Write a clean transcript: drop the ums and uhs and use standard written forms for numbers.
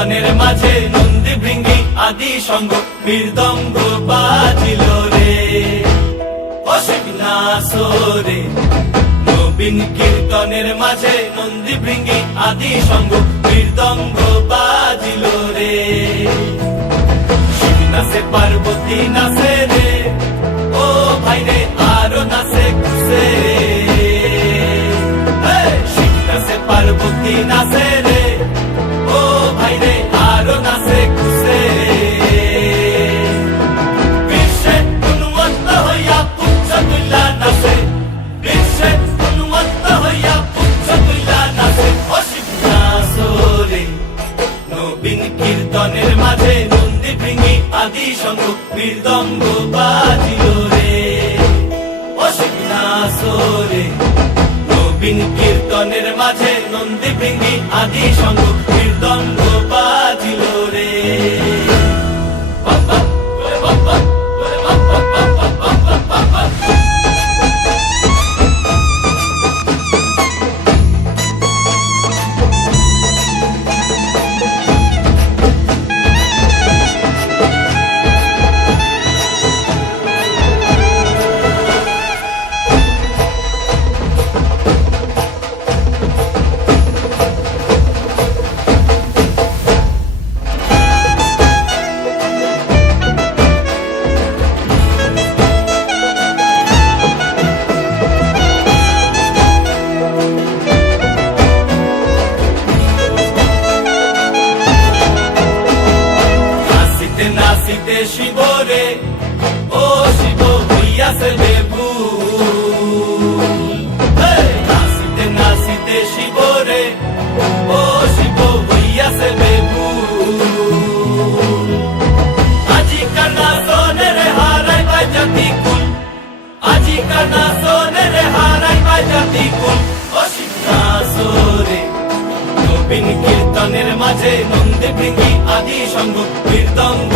কীর্তনের মাঝে নন্দী ভৃঙ্গি আদি সঙ্গ মৃদঙ্গ বাজিল রে অসীম নাসরে। নবীন কীর্তনের মাঝে নন্দী ভৃঙ্গি আদি সঙ্গ মৃদঙ্গ বাজিল রে। শিব নাচে পার্বতী নাচে রে, ও ভাই রে আরো নাচে খুশে। শিব নাচে পার্বতী নাচে রে, ও ভাই রে আরো নাচে খুশে। বিশ্বে উন্মত্ত হইয়া পুচ্ছ তুল্লা নাচে, বিশ্বে উন্মত্ত হইয়া পুচ্ছ তুল্লা নাচে অসীম নাচরে। নবীন কীর্তনের মাঝে নন্দী ভৃঙ্গি আদি সঙ্গ মৃদঙ্গ বাজিল রে অসীম নাচরে। নবীন কীর্তনের মাঝে নন্দী ভৃঙ্গি আদি সঙ্গ মৃদঙ্গ বাজিল রে। নাচিতে শিব রে, ও শিব হইয়াছে বেভুল। নাচিতে নাচিতে শিব রে, ও শিব হইয়াছে বেভুল। আজিকার নাচনের হারাই পাই জাতি কুল, আজিকার নাচনের হারাই পাই জাতি কুল অসীম নাচরে। নবীন কীর্তনের মাঝে নন্দী ভৃঙ্গি আদি সঙ্গ মৃদঙ্গ